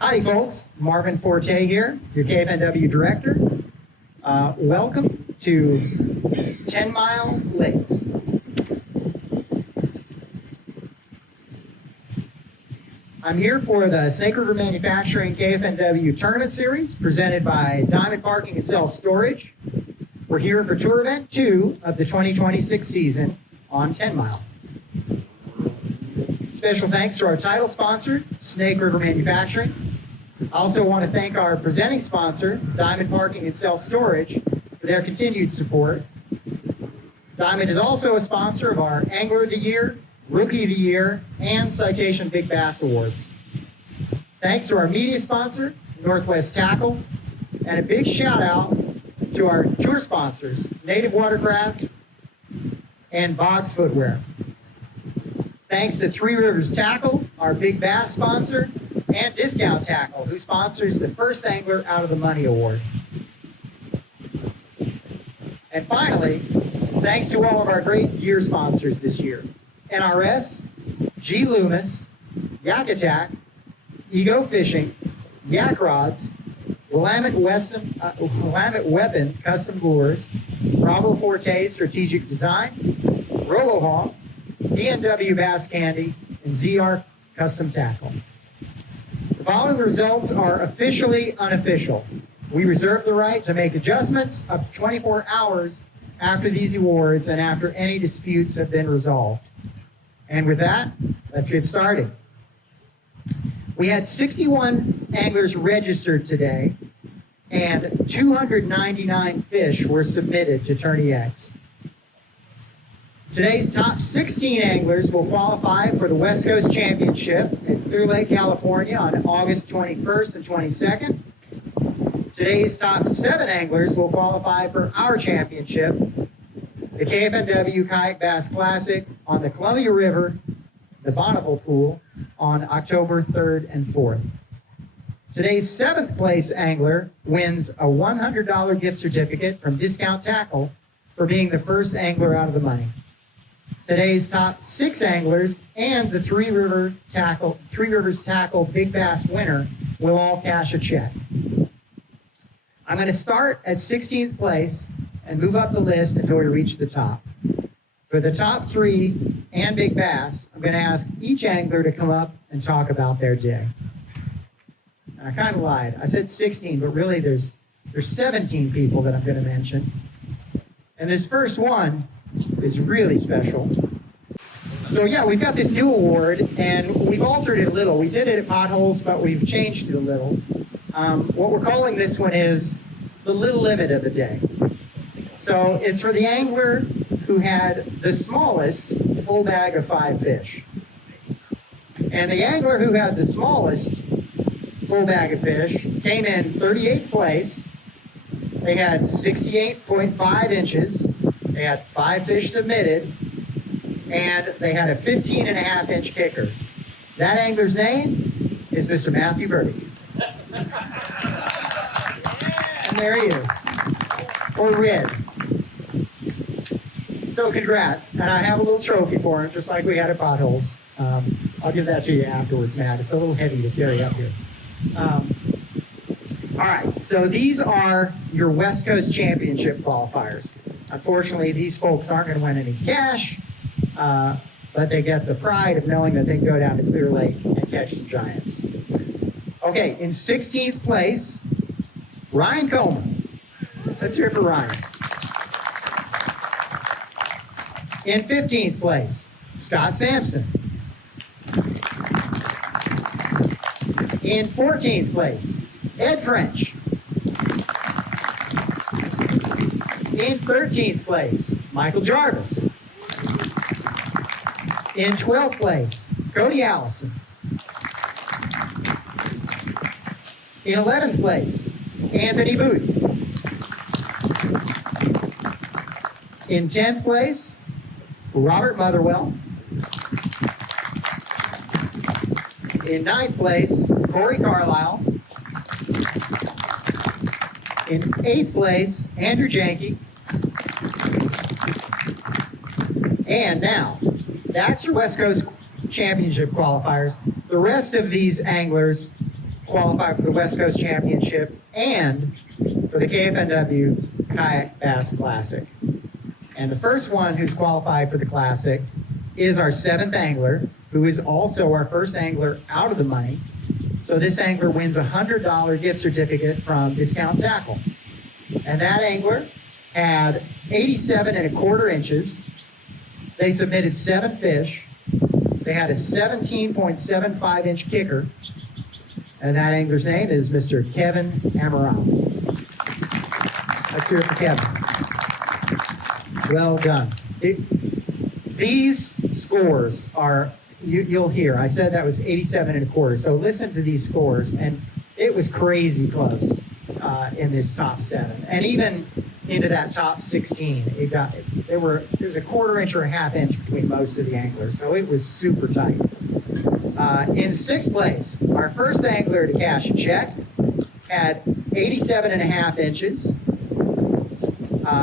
Howdy folks, Marvin Forte here, your KFNW director. Welcome to Tenmile Lakes. I'm here for the Snake River Manufacturing KFNW Tournament Series presented by Diamond Parking and Self-Storage. We're here for Tour Event 2 of the 2026 season on Tenmile. Special thanks to our title sponsor, Snake River Manufacturing. I also want to thank our presenting sponsor, Diamond Parking and Self-Storage, for their continued support. Diamond is also a sponsor of our Angler of the Year, Rookie of the Year, and Citation Big Bass Awards. Thanks to our media sponsor, Northwest Tackle, and a big shout out to our tour sponsors, Native Watercraft and Boggs Footwear. Thanks to Three Rivers Tackle, our Big Bass sponsor, and Discount Tackle, who sponsors the First Angler Out of the Money Award. And finally, thanks to all of our great gear sponsors this year. NRS, G. Loomis, Yak Attack, Ego Fishing, Yak Rods, Willamette Weapon Custom Lures, Bravo Forte Strategic Design, RoboHaul, DNW Bass Candy, and ZR Custom Tackle. The following results are officially unofficial. We reserve the right to make adjustments up to 24 hours after these awards and after any disputes have been resolved. And with that, let's get started. We had 61 anglers registered today, and 299 fish were submitted to Tourney X. Today's top 16 anglers will qualify for the West Coast Championship at Clear Lake, California on August 21st and 22nd. Today's top 7 anglers will qualify for our championship, the KFNW Kayak Bass Classic on the Columbia River, the Bonneville Pool, on October 3rd and 4th. Today's 7th place angler wins a $100 gift certificate from Discount Tackle for being the first angler out of the money. Today's top 6 anglers and the Three Rivers Tackle Big Bass winner will all cash a check. I'm going to start at 16th place and move up the list until we reach the top. For the top 3 and Big Bass, I'm going to ask each angler to come up and talk about their day. And I kind of lied. I said 16, but really there's 17 people that I'm going to mention. And this first one is really special. So yeah, we've got this new award, and we've altered it a little. We did it at Potholes, but we've changed it a little. What we're calling this one is the little limit of the day. So it's for the angler who had the smallest full bag of 5 fish. And the angler who had the smallest full bag of fish came in 38th place. They had 68.5 inches. They had 5 fish submitted, and they had a 15.5-inch kicker. That angler's name is Mr. Matthew Burdick. And there he is, or Red. So congrats, and I have a little trophy for him, just like we had at Potholes. I'll give that to you afterwards, Matt. It's a little heavy to carry up here. All right, so these are your West Coast Championship qualifiers. Unfortunately, these folks aren't going to win any cash, but they get the pride of knowing that they can go down to Clear Lake and catch some giants. Okay, in 16th place, Ryan Coleman. Let's hear it for Ryan. In 15th place, Scott Sampson. In 14th place, Ed French. In 13th place, Michael Jarvis. In 12th place, Cody Allison. In 11th place, Anthony Booth. In 10th place, Robert Motherwell. In 9th place, Corey Carlisle. In 8th place, Andrew Janke. And now, that's your West Coast Championship qualifiers. The rest of these anglers qualify for the West Coast Championship and for the KFNW Kayak Bass Classic. And the first one who's qualified for the Classic is our 7th angler, who is also our first angler out of the money. So this angler wins a $100 gift certificate from Discount Tackle. And that angler had 87¼ inches. They submitted 7 fish. They had a 17.75-inch kicker. And that angler's name is Mr. Kevin Amaral. Let's hear it for Kevin. Well done. These scores are, you'll hear, I said that was 87¼ so listen to these scores, and it was crazy close in this top 7, and even into that top 16. There was a 1/4 inch or a 1/2 inch between most of the anglers, so it was super tight. In 6th place, our first angler to cash a check had 87.5 inches.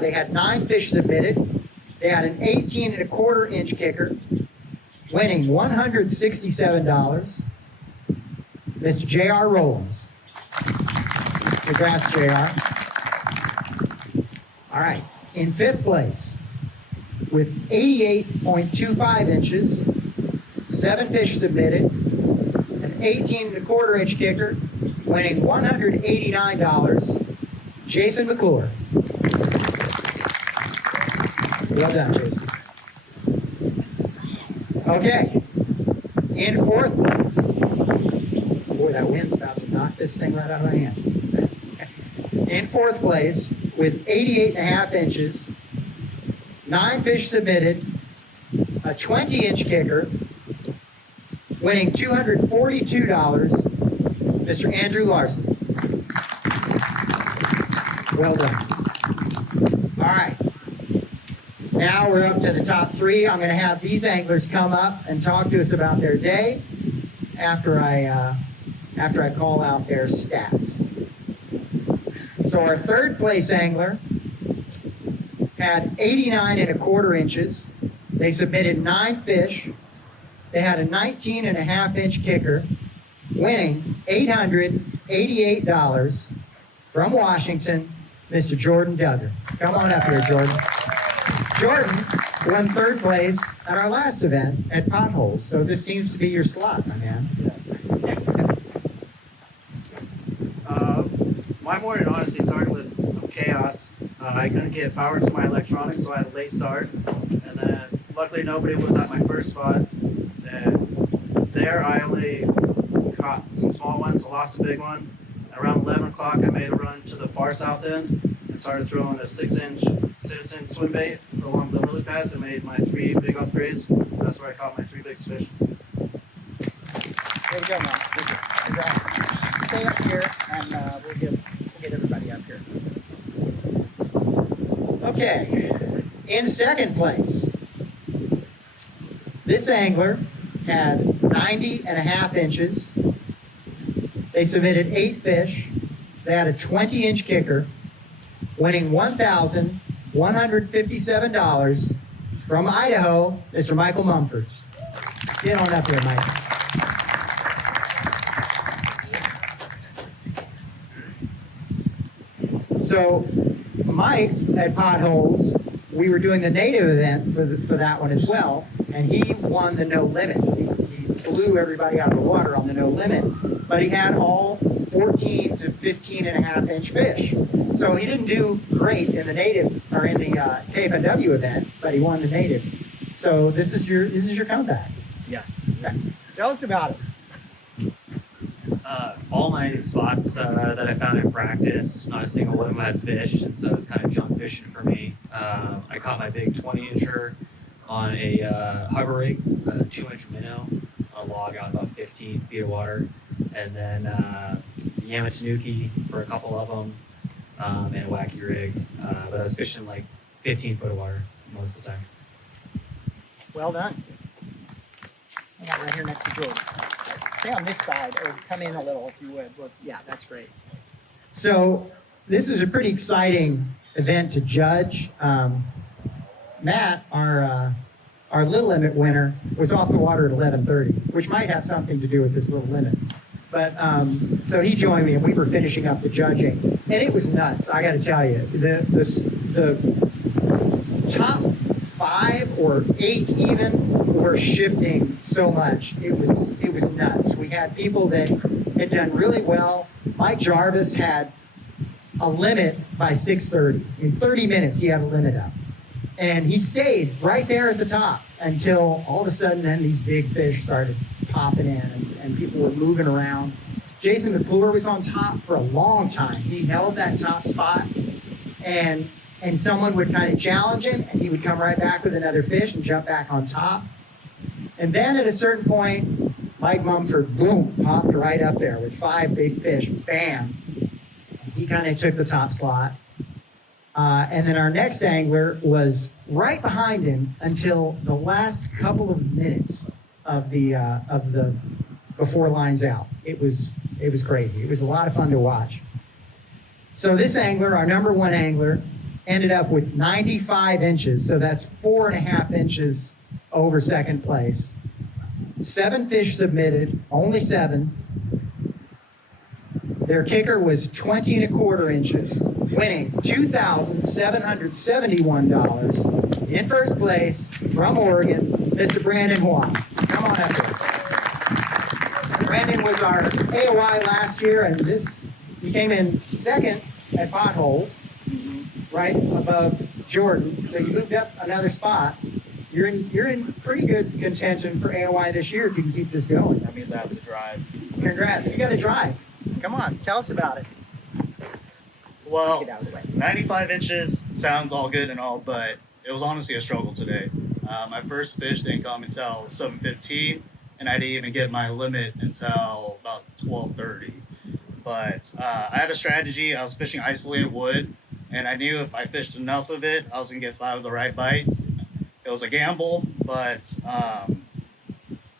They had 9 fish submitted. They had an 18¼ inch kicker, winning $167. Mr. J.R. Rollins. Congrats, J.R. All right. In 5th place, with 88.25 inches, 7 fish submitted, an 18¼ inch kicker, winning $189. Jason McClure. Well done, Jason. Okay. In 4th place. Boy, that wind's about to knock this thing right out of my hand. In 4th place, with 88.5 inches, 9 fish submitted, a 20-inch kicker, winning $242, Mr. Andrew Larson. Well done. All right. Now we're up to the top 3. I'm going to have these anglers come up and talk to us about their day after I call out their stats. So our 3rd place angler had 89.25 inches. They submitted 9 fish. They had a 19.5 inch kicker, winning $888 from Washington, Mr. Jordan Duggar. Come on up here, Jordan. Jordan won 3rd place at our last event at Potholes, so this seems to be your slot, my man. My morning honestly started with some chaos. I couldn't get power to my electronics, so I had a late start. And then luckily nobody was at my first spot. And there I only caught some small ones, I lost a big one. Around 11 o'clock I made a run to the far south end and started throwing a 6-inch Citizen swim bait along the lily pads and made my 3 big upgrades. That's where I caught my 3 big fish. There you go, man. Congrats. Stay up here, and we'll get everybody up here. Okay. In 2nd place, this angler had 90.5 inches. They submitted 8 fish. They had a 20-inch kicker, winning $1,157 from Idaho, Mr. Michael Mumford. Get on up here, Mike. So, Mike at Potholes, we were doing the native event for that one as well, and he won the no limit. He blew everybody out of the water on the no limit, but he had all 14 to 15.5 inch fish. So he didn't do great in the native or in the KFNW event, but he won the native. So this is your comeback. Yeah. Okay. Tell us about it. All my spots that I found in practice, not a single one of them had fish, and so it's kind of junk fishing for me. I caught my big 20-incher on a hover rig, a 2-inch minnow, on a log out about 15 feet of water, and then Yamatanuki for a couple of them, and a wacky rig. But I was fishing like 15 foot of water most of the time. Well done. Hang out right here next to Jordan. Stay on this side, or come in a little if you would. Well, yeah, that's great. So this is a pretty exciting event to judge. Matt, our Little Limit winner, was off the water at 11:30, which might have something to do with this Little Limit. But so he joined me, and we were finishing up the judging, and it was nuts. I got to tell you, the top 5 or 8 even were shifting so much. It was nuts. We had people that had done really well. Mike Jarvis had a limit by 6:30. In 30 minutes, he had a limit up. And he stayed right there at the top until all of a sudden then these big fish started popping in and people were moving around. Jason McClure was on top for a long time. He held that top spot and someone would kind of challenge him and he would come right back with another fish and jump back on top. And then at a certain point, Mike Mumford, boom, popped right up there with 5 big fish, bam. He kind of took the top slot. And then our next angler was right behind him until the last couple of minutes of the before lines out. It was crazy. It was a lot of fun to watch. So this angler, our number 1 angler, ended up with 95 inches. So that's 4.5 inches over second place. 7 fish submitted, only 7. Their kicker was 20.25 inches, winning $2,771. In first place, from Oregon, Mr. Brandon Huang. Come on up here. Brandon was our AOI last year, and he came in second at Potholes, right above Jordan. So you moved up another spot. You're in pretty good contention for AOI this year if you can keep this going. That means I have to drive. Congrats, you got to drive. Come on, tell us about it. Well, Get out of the way. 95 inches sounds all good and all, but it was honestly a struggle today. My first fish didn't come until 7:15, and I didn't even get my limit until about 12:30. But I had a strategy. I was fishing isolated wood, and I knew if I fished enough of it, I was going to get 5 of the right bites. It was a gamble, but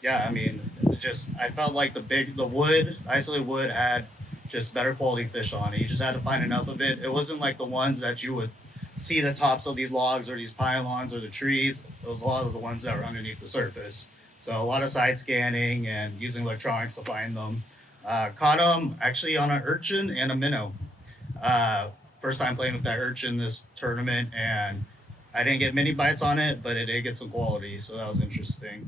yeah, I mean, I felt like the isolated wood had just better quality fish on it. You just had to find enough of it. It wasn't like the ones that you would see the tops of these logs or these pylons or the trees. It was a lot of the ones that were underneath the surface. So a lot of side scanning and using electronics to find them. Caught them actually on an urchin and a minnow. First time playing with that urchin this tournament, and I didn't get many bites on it, but it did get some quality, so that was interesting.